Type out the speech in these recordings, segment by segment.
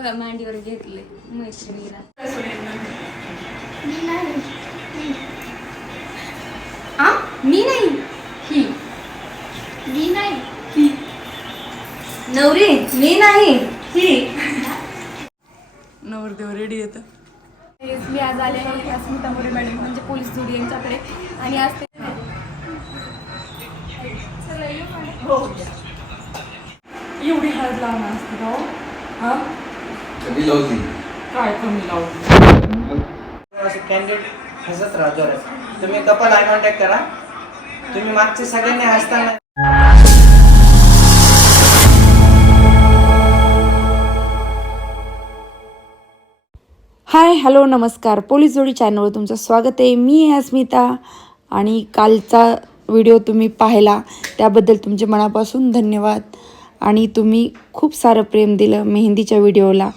बघा मांडीवर घेतले मैत्रिणीला. मी नाही. आ? मी नाही? ही. मी नाही. ही. नवरी? मी नाही. ही. नवरदेव रेडी येतं मी आज आले आहे मोरे मॅडम म्हणजे पोलीस जोडी यांच्याकडे. आणि आज ते एवढी हळद लावणार असते का हो? हा काय कमी कॅन्डिडेट हसत राहा जोरात. तुम्ही कपल आय कॉन्टॅक्ट करा. तुम्ही मागचे सगळ्यांनी हसताना हाय हॅलो नमस्कार. पोलीस जोडी चॅनलवर तुमचं स्वागत आहे. मी आहे अस्मिता आणि कालचा व्हिडिओ तुम्ही पाहिला. त्याबद्दल तुमचे मनापासून धन्यवाद. आणि तुम्ही खूप सारं प्रेम दिलं मेहंदीच्या व्हिडिओला.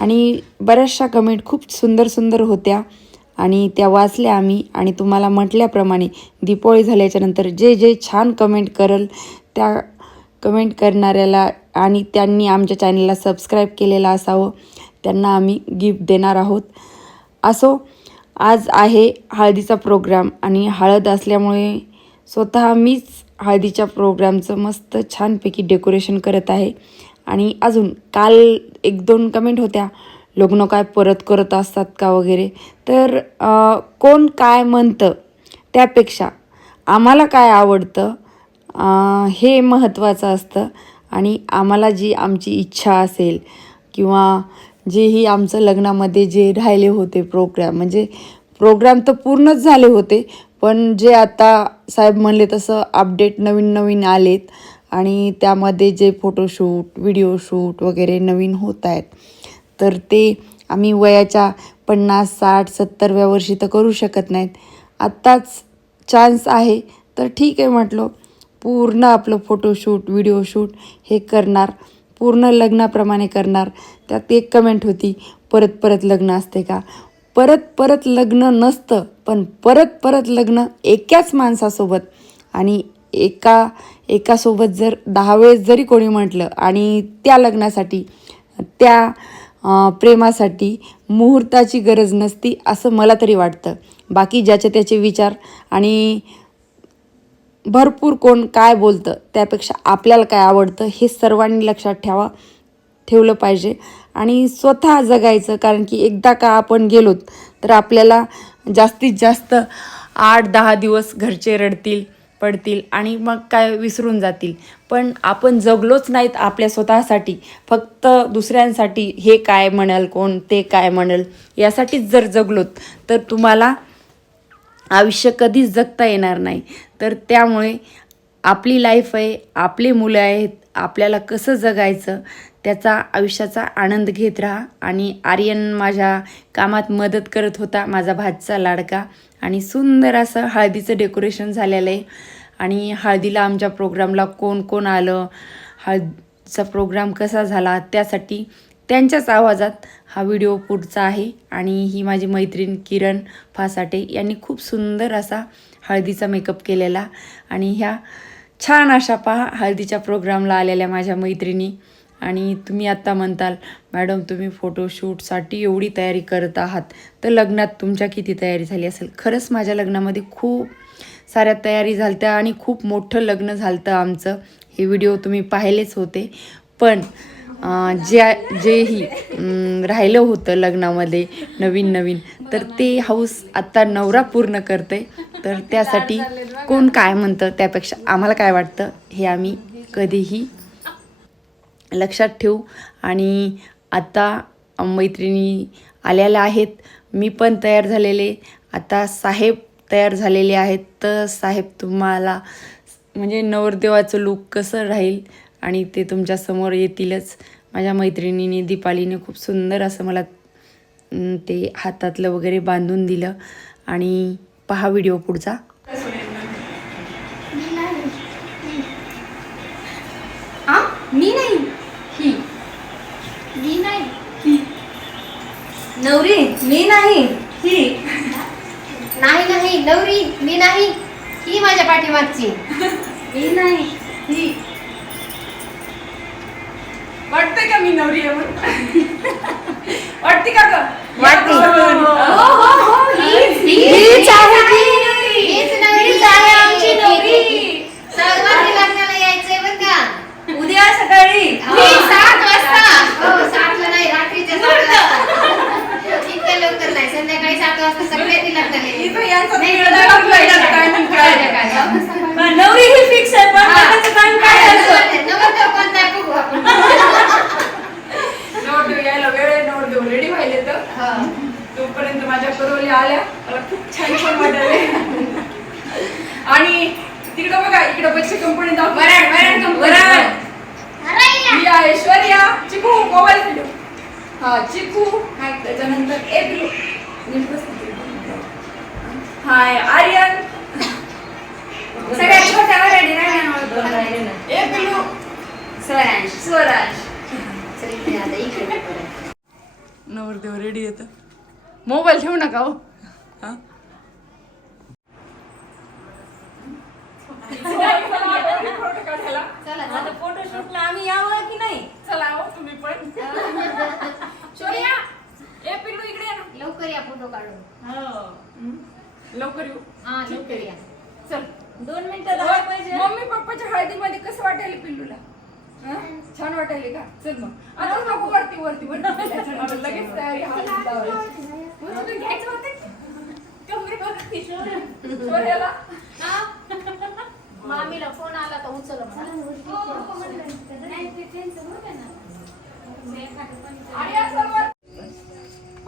आणि बऱ्याचशा कमेंट खूप सुंदर सुंदर होत्या. आणि त्या वाचल्या आम्ही. आणि तुम्हाला म्हटल्याप्रमाणे दीपावळी झाल्याच्यानंतर जे जे छान कमेंट करल त्या कमेंट करणाऱ्याला आणि त्यांनी आमच्या चॅनलला सबस्क्राईब केलेलं असावं. त्यांना आम्ही गिफ्ट देणार आहोत. असो आज आहे हळदीचा प्रोग्राम आणि हळद असल्यामुळे स्वतः मीच हळदीच्या प्रोग्रामचं मस्त छानपैकी डेकोरेशन करत आहे. आणि अजून काल एक दोन कमेंट होत्या. लग्न काय परत करत असतात का वगैरे. तर कोण काय म्हणतं त्यापेक्षा आम्हाला काय आवडतं हे महत्त्वाचं असतं. आणि आम्हाला जी आमची इच्छा असेल किंवा जेही आमचं लग्नामध्ये जे राहिले होते प्रोग्रॅम म्हणजे प्रोग्रॅम तर पूर्णच झाले होते पण जे आता साहेब म्हणले तसं अपडेट नवीन नवीन आलेत. आणि त्यामध्ये जे फोटोशूट व्हिडिओ शूट वगैरे नवीन होत आहेत तर ते आम्ही वयाच्या पन्नास साठ सत्तरव्या वर्षी तर करू शकत नाहीत. आत्ताच चान्स आहे तर ठीक आहे म्हटलं पूर्ण आपलं फोटोशूट व्हिडिओ शूट हे करणार पूर्ण लग्नाप्रमाणे करणार. त्यात एक कमेंट होती परत परत लग्न असते का? परत परत लग्न नसतं पण परत परत लग्न एकाच माणसासोबत आणि एका एकासोबत जर दहा वेळेस जरी कोणी म्हटलं आणि त्या लग्नासाठी त्या प्रेमासाठी मुहूर्ताची गरज नसती असं मला तरी वाटतं. बाकी ज्याचे त्याचे विचार आणि भरपूर कोण काय बोलतं त्यापेक्षा आपल्याला काय आवडतं हे सर्वांनी लक्षात ठेवा ठेवलं पाहिजे. आणि स्वतः जगायचं कारण की एकदा का आपण गेलोत तर आपल्याला जास्तीत जास्त आठ दहा दिवस घरचे रडतील. पडतील आणि मग काय विसरून जातील. पण आपण जगलोच नाहीत आपल्या स्वतःसाठी. फक्त दुसऱ्यांसाठी हे काय म्हणाल कोण ते काय म्हणाल यासाठीच जर जगलोत तर तुम्हाला आयुष्य कधीच जगता येणार नाही. तर त्यामुळे आपली लाईफ आहे आपली मुलं आहेत आपल्याला कसं जगायचं त्याचा आयुष्याचा आनंद घेत राहा. आणि आर्यन माझ्या कामात मदत करत होता माझा भातचा लाडका. आणि सुंदर असं हळदीचं डेकोरेशन झालेलं आहे. आणि हळदीला आमच्या प्रोग्रामला कोण कोण आलं हळदीचा प्रोग्राम कसा झाला त्यासाठी त्यांच्याच आवाजात हा व्हिडिओ पुढचा आहे. आणि ही माझी मैत्रीण किरण फासाटे यांनी खूप सुंदर असा हळदीचा मेकअप केलेला. आणि ह्या छान अशा पहा हळदीच्या प्रोग्रामला आलेल्या माझ्या मैत्रिणी. आणि तुम्ही आत्ता म्हणताल मॅडम तुम्ही फोटोशूटसाठी एवढी तयारी करत आहात तर लग्नात तुमच्या किती तयारी झाली असेल? खरंच माझ्या लग्नामध्ये खूप साऱ्या तयारी झालत्या आणि खूप मोठं लग्न झालं आमचं. हे व्हिडिओ तुम्ही पाहिलेच होते. पण ज्या जेही राहिलं होतं लग्नामध्ये नवीन नवीन तर ते हाऊस आत्ता नवरा पूर्ण करते तर त्यासाठी कोण काय म्हणतं त्यापेक्षा आम्हाला काय वाटतं हे आम्ही कधीही लक्षात ठेवू. आणि आता मैत्रिणी आलेल्या आहेत. मी पण तयार झालेले. आता साहेब तयार झालेले आहेत. तर साहेब तुम्हाला म्हणजे नवरदेवाचं लूक कसं राहील? आणि ते तुमच्यासमोर येतीलच. माझ्या मैत्रिणीने दीपालीने खूप सुंदर असं मला ते हातातलं वगैरे बांधून दिलं. आणि पहा व्हिडिओ पुढचा मी नाही आ मी नाही ही मी नाही ही नवरी मी नाही. ही. नाही नाही नवरी मी नाही. ही माझ्या पाठीमागची. मी नाही ही. वाटतंय का मी नवरी आहे म्हणून? वाटते का ग? वाटते. हो हो हो हीच हीच आहे. ती. हीच नवरी. आहे आमची नवरी. सर्वांनी लग्नाला यायचंय बरं का. उद्या सकाळी सात वाजता हो सातला नाही रात्रीच्या सात वाजता इतक्या लवकर नाही वाजता सगळ्यांनी लग्नाला इथं यायचं. यांचा नाही, वेळ नाही, दाखवला नाही, याचा नाही, timing काय काय नाही, काय नाही. पण नवरी ही फिक्स आहे पण हा. लग्नाचं टाइम काय असं नवरदेव कोणता आहे बघू आपण. नवरदेव यायला वेळ आहे नवरदेव रेडी व्हायले तर? हा. तोपर्यंत माझ्या करवली आल्या. मला खूप छान छान आणि तिकडं बघा इकडं बच्चे कंपनी वरण, वरण company. वरण ही आहे ऐश्वर्या. चिकू मोबाईल हा चिकू. त्याच्यानंतर ए पिलो नीट बस तिथे. हाय आर्यन. सगळ्यात छोट्या वराडी राहिल्या ए पिलो स्वराज. नवरदेव रेडी येतं मोबाईल ठेवू नका हो. हा? चला आता फोटोशूटला आम्ही यावं की नाही? चला हो तुम्ही पण शौर्या ए पिल्लू इकडे ये ना लवकर या फोटो काढून. लवकर येऊ. हा लवकर या. चल. दोन मिनिटं पाहिजे. मम्मी पप्पाच्या हळदीमध्ये कसं वाटायला पिल्लूला? हं? छान वाटायले का? चल मग. आता नको वरती वरती लगेच तयारी हळद लावायची. मग तुला घ्यायचं होतं की? कमरे बघा. शौर्याला मामीला फोन आला तर उचल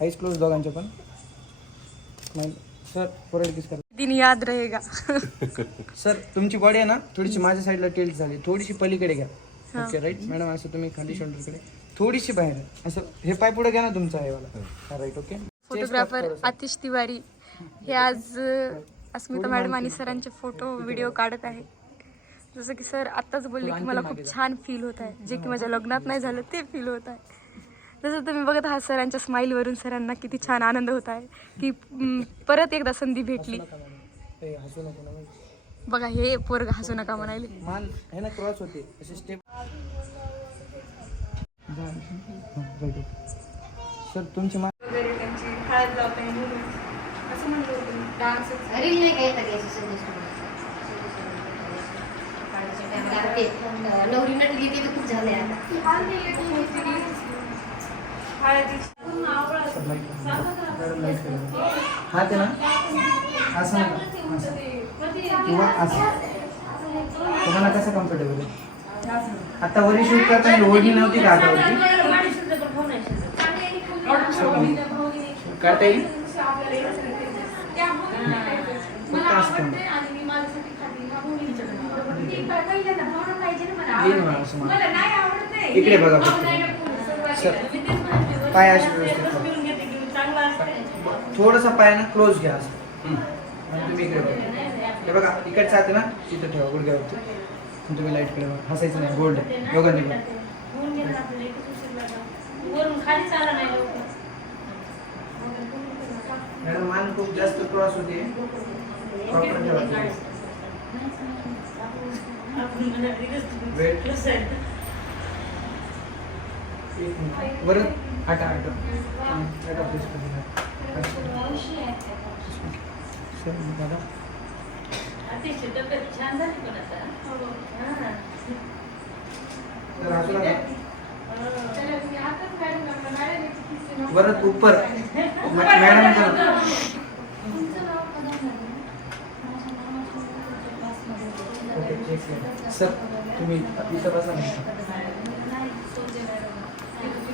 आईस क्लोज दोघांचे पण. सर फोरेड किस करा. दिन याद रहेगा. सर तुमची बॉडी आहे ना थोडीशी माझ्या साईडला टिल्ट झाली. थोडीशी पलीकडे घ्या. ओके राईट मॅडम असं तुम्ही खाली शोल्डरकडे थोडीशी बाहेर. असं हे पाय पुढे घ्या ना तुमचं आहे वाला. Right okay photographer Atish Tiwari. हे आज अस्मिता मॅडम आणि सरांचे फोटो व्हिडिओ काढत आहे. जसं की सर आत्ताच बोलले की मला खूप छान फील होत आहे. जे की माझ्या लग्नात नाही झालं ते फील होत आहे. जसं तुम्ही बघत आहात सरांच्या स्माईलवरून सरांना किती छान आनंद होत आहे की परत एकदा संधी भेटली. बघा हे पोरग हसू नका म्हणाले मान हे ना क्रॉस होते. असे स्टेप सर तुमची नवरी नटली ते खूप झाले आता. हा ते ना असं. किंवा असं तुम्हाला कसं कम्फर्टेबल आहे आता वरी शूट करताना ओढणी नव्हती का आता वरती काढता येईल फक्त. येईल मला असं मला. इकडे बघा फक्त सर पाय असे व्यवस्थित करा. थोडासा पाय ना क्लोज घ्या असं आणि तुम्ही इकडे बघा हे बघा इकडचं हात आहे ना तिथं ठेवा गुडघ्यावरती तुम्ही बघा. हसायचं नाही गोल्ड योगा निघा मॅडम मान खूप जास्त क्रॉस होते. प्रॉपर ठेवा वेट एक मिनिट आटा आटा आटा प्लीज सर बघा. सर उपर. मॅडम सर तुम्ही इथं बसा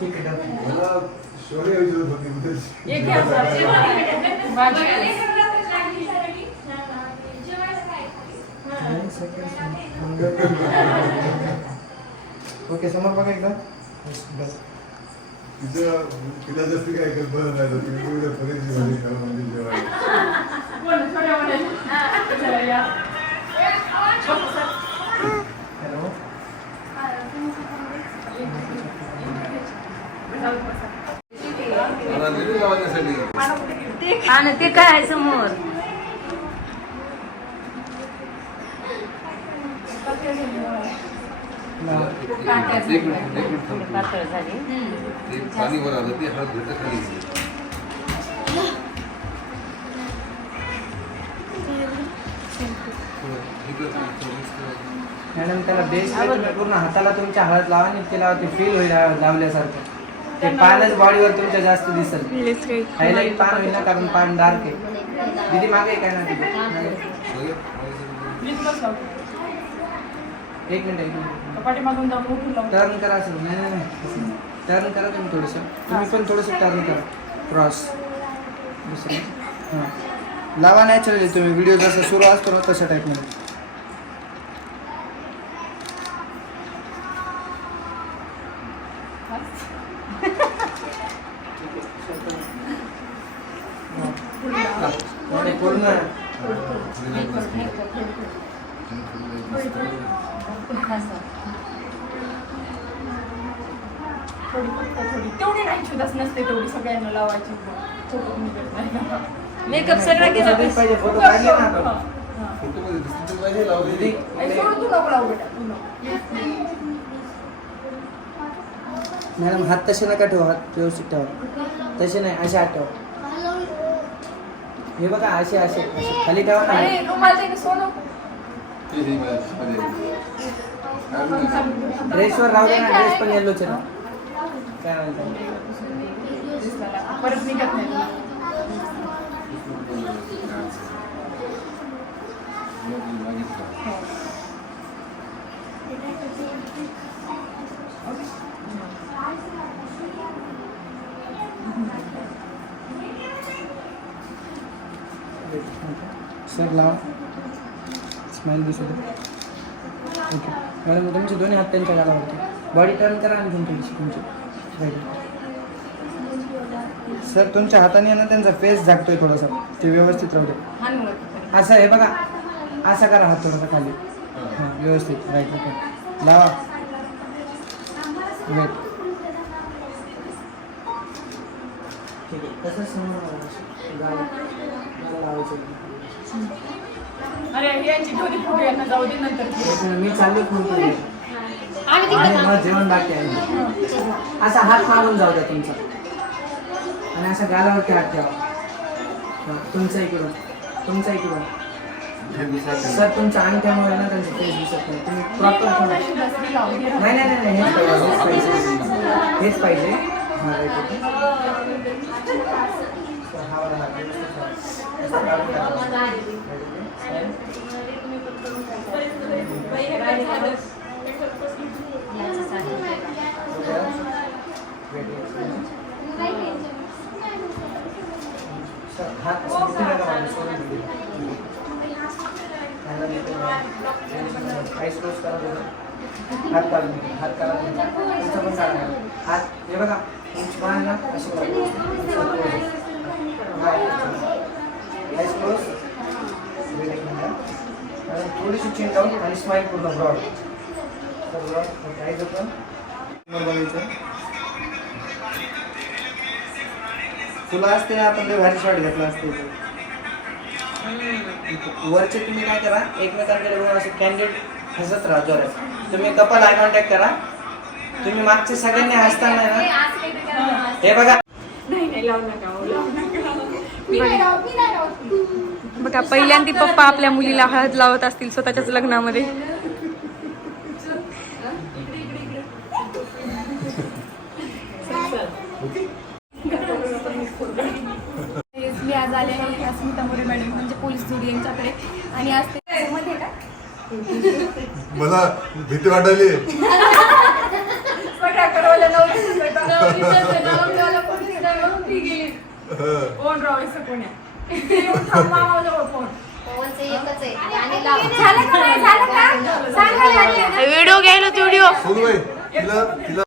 ठीक आहे. मला होती. ओके समोर बघा एकदा. तिचं तिला जास्त काय कल्पना नाही म्हणजे जेवायला कोण? थोड्या वेळाने. चला या. हॅलो मला दिली लावण्यासाठी आणि ते काय आहे समोर? पातळ झाली वर आलं ते हळद खाली मॅडम त्याला बेस पूर्ण हाताला तुमच्या हळद लावा आणि ते ते फील होईल लावल्यासारखं. ते पानच बॉडीवर तुमच्या जास्त दिसेल. काही पान होईल ना कारण पान डार्क आहे. दीदी मागे काय ना. एक मिनिट एक मिनिट. टर्न करा नाही नाही टर्न करा तुम्ही थोडंसं. तुम्ही पण थोडंसं टर्न करा. क्रॉस दुसरं. हां. लावा नॅचरली तुम्ही. व्हिडिओ जसा सुरू असतो ना तशा टाईपमध्ये मेकअप सगळं केलं पाहिजे फ़ोटो काढले ना आपण हा, हा. फोटोमध्ये दिसली पाहिजे लावलेली. दीदी आई, सोडून तू नको लावू बेटा मॅडम हात तसे नका ठेवा हात व्यवस्थित ठेवा. तसे नाही असे हात ठेवा हे बघा असे असे खाली ठेवा ना. मध्ये. ड्रेसवर राहू दे ना ड्रेस पण आहे ना काय म्हणतात परत निघत नाही. सर लावा. स्माईल दिसू ओके मॅडम तुमचे दोन्ही हात त्यांच्या गालावरती बॉडी टर्न करा आणि तुमची राईट सर तुमच्या हाताने ना त्यांचा फेस झाकतोय थोडासा. ते व्यवस्थित राहू दे. असं हे बघा. असा करा हात थोडासा खाली. हां व्यवस्थित राईट ओके लावा. वेट ठीक आहे समोर लावायचं. अरे हे यांची फोटो यांना जाऊ दे नंतर. मी तिकडे जेवण बाकी आहे. असा हात मारून जाऊ द्या तुमचा. आणि असा गालावरती हात ठेवा. हा, तुमचा इकडून. तुमचा इकडून. हे दुसरा सर तुमच्या अंगठ्यामुळे ना त्यांचं फेस दिसत नाही तुम्ही प्रॉपर नाही दसरी लावू दे नाही नाही नाही हेच पाहिजे हेच पाहिजे हेच पाहिजे हा, right, okay. सर, हा वाला हात आईस क्लोज करा हात काढून हात काढा तुमचा. पण काढा. हात हे बघा तुमची ना अशी आईस क्लोज थोडीशी चिन लावून आणि स्माईल पूर्ण ब्रॉड ब्रॉड आईज ओपन बघायचं तुला असते ना आपण ते भारी शॉट घेतला असते वरचे तुम्ही काय करा एकमेकांकडे बघून असे कॅन्डिडेट हसत राहा जोरात. तुम्ही कपल आय कॉन्टॅक्ट करा. तुम्ही मागचे सगळ्यांनी हसताना ना हे बघा. नाही नाही लावू नका लावू नका. मी नाही लावत मी नाही लावत. बघा पहिल्यांदी पप्पा आपल्या मुलीला हळद लावत असतील स्वतःच्याच लग्नामध्ये. मी आज आले आहे. अस्मिता मोरे मॅडम. पोलीस जोडी यांच्याकडे. आणि आज ते मध्ये का? भीती वाटायली. सगळ्या कडवल्या नव्हत्या नवरीला कोणी म्हणून ती गेली. कोण राहायचं कोण्या येऊन थांब मामाजवळ फोन. पवनचं एकच आहे. गाणी लाव. झालं का नाही? झालं का? सांगा यार. व्हिडिओ घ्यायला तो व्हिडिओ. सोनूबाई तिला तिला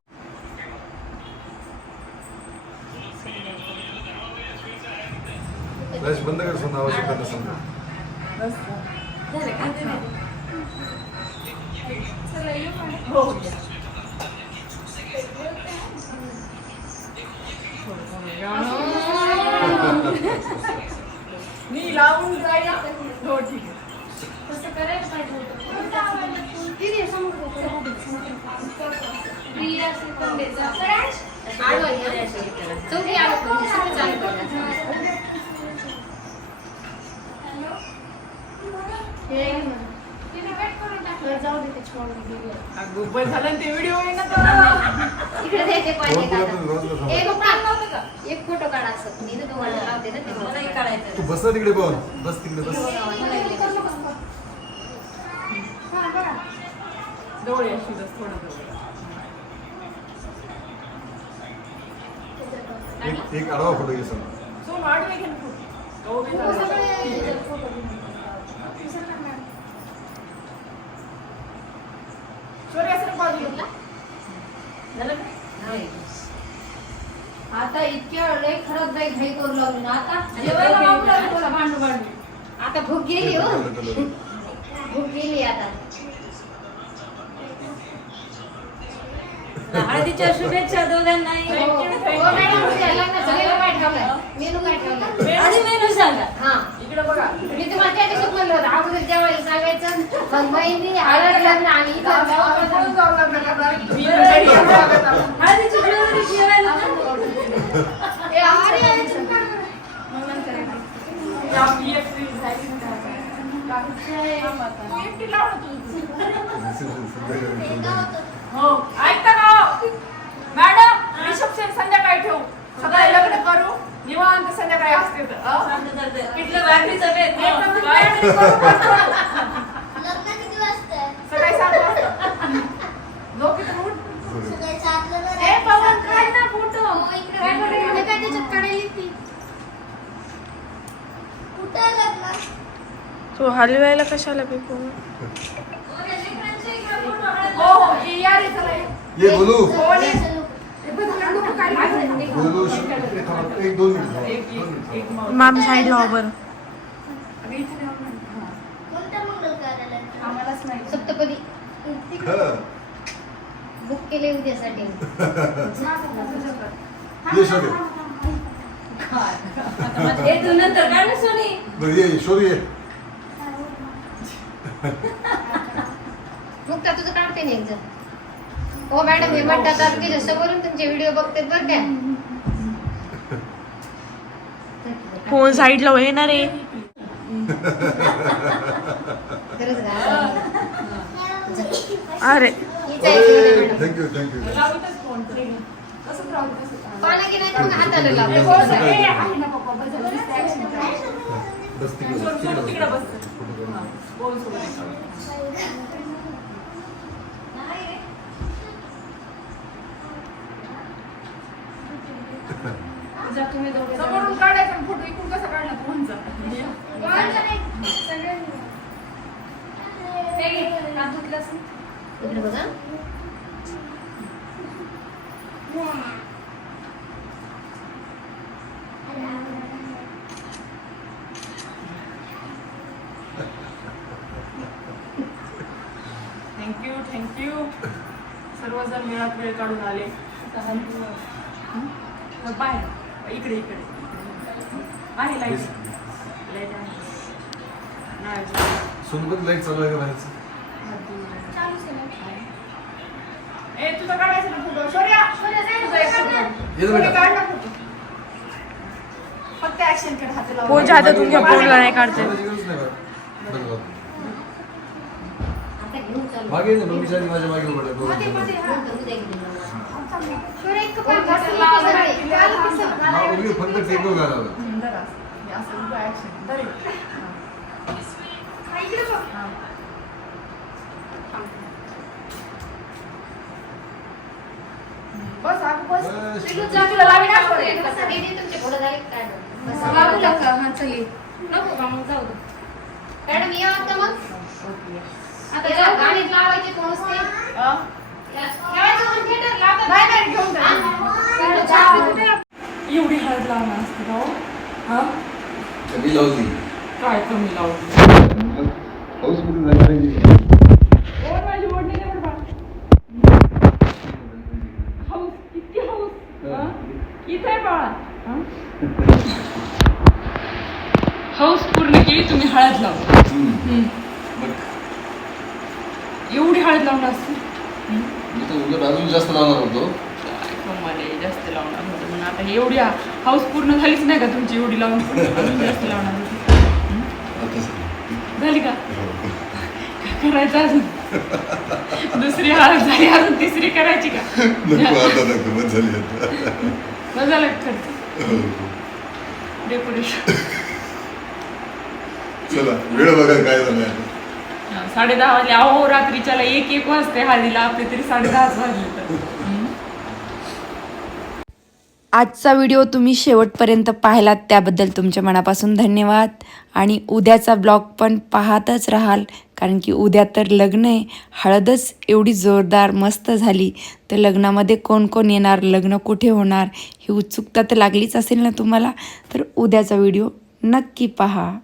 हो मी लावून जाईल हो ठीक आहे आडवं आहे. चौघी बस झालं ना ते व्हिडिओ आहे ना तो. इकडे द्यायचे पाहिजे तुला पण. एक फोटो काढा. असं. मी तर तुम्हाला लावते ना ते तू बस ना तिकडे पाहून बस तिकडे बस. जवळ ये, थोडं जवळ. एक एक आडवा फोटो घे समजा सोनू, आडवे घे ना फोटो. हो, झाली असं बाजूला. आता इतक्या लय खरंच बाई घाई करू लागली ना आता जेवायला मागून आली तुला भांडू भांडू. आता भूक गेली हो कलर, कलर. भूक गेली आता हळदीच्या शुभेच्छा दोघांनाही हो, हो, मेनू काय ठेवलाय? मेनू काय ठेवलाय? आधी मेनू सांगा हा. इकडे बघा मी तुम्हाला त्या दिवशीच म्हणलं होतं, अगोदर जेवायला सांगायचं, मग मेहंदी, हळद, लग्न आणि इथं. हळदीची जेवायला ना? मॅडम रिसेप्शन संध्याकाळी ठेवू सकाळी लग्न करू निवांत संध्याकाळी असते. सकाळी सात वाजता झोपेत उठ. ए, पवन, काढ ना फोटो. काय हे काय त्याच्यात काढायली ती? तो हलवायला कशाला पेपू हो हो ये, या रे चला ये. ये बोलू. बोलू? एक दोन मिनिट. माम साईडला हो. हा. सप्तपदी. हा. बुक केले उद्यासाठी. ये हे सोनी? मुक्ता तुझं काढते नाही एकजण हो मॅडम हे म्हणतात तालुक्याच्या समोरून तुमचे व्हिडिओ बघतात बरं काय फोन साईडला येणार आहे खरंच अरे. थँक्यू थँक्यू की नाही तर मग हाताला लावतो ना बस तिकडे बस, तिकडे बस. बोल. समोरून काढायचा फोटो इकडून कसा काढला फोनचा इकडे बघा थँक्यू थँक्यू वेळ काढून आले. मग बाहेर. इकडे इकडे. आहे लाइट लाइट आहे. नाही. सोनपत लाइट चालू आहे का बाहेरचं? ए तुझा काढायचा ना फोटो. शौर्या तुझा एक photo. ये ना कोणी बेटा. काढ ना फोटो. फक्त ऍक्शन कर हात लावून. फोनच्या हातातून घ्या नाही काढते. मागे येते मम्मीच्या आणि माझ्या मागे उभं मध्ये फक्त टेकव घालावं बस बस आता का? गाणीत लावायचे कोण असते हा? ठेवायचं पण थिएटर लावतात घेऊन जा. हा? एवढी हळद लावणार असते हो? हा कमी लावली काय कमी लावते पाऊस कुठे झाला पाहिजे ओढ माझी ओढणी नाही बरं बा. हौस किती हौस हा? किती आहे बाळा हा? हौस पूर्ण केली तुम्ही हळद लावता हम्म. एवढी हळद लावणार असते मी तर उद्या अजून जास्त लावणार होतो काय कमाल आहे, जास्त लावणार होतं म्हणून आता हे एवढी हाऊस पूर्ण झालीच नाही का तुमची एवढी लावून अजून जास्त लावणार होती आता सगळं. झाली का काय करायचं अजून दुसरी हळद झाली अजून तिसरी करायची का? नको आता नको बस झाली आता. मग झालं का खर्च डेकोरेशन. चला वेळ बघा काय झालं आता. साडे दहा वाजले. अहो रात्रीच्याला एक एक वाजते हळदीला आपले तरी साडे दहाच वाजले तर. आजचा व्हिडिओ तुम्ही शेवटपर्यंत पाहिलात त्याबद्दल तुमच्या मनापासून धन्यवाद. आणि उद्याचा ब्लॉग पण पाहतच राहाल. कारण की उद्या तर लग्न आहे. हळदच एवढी जोरदार मस्त झाली. तर लग्नामध्ये कोण कोण येणार? लग्न कुठे होणार? ही उत्सुकता तर लागलीच असेल ना तुम्हाला? तर उद्याचा व्हिडिओ नक्की पहा.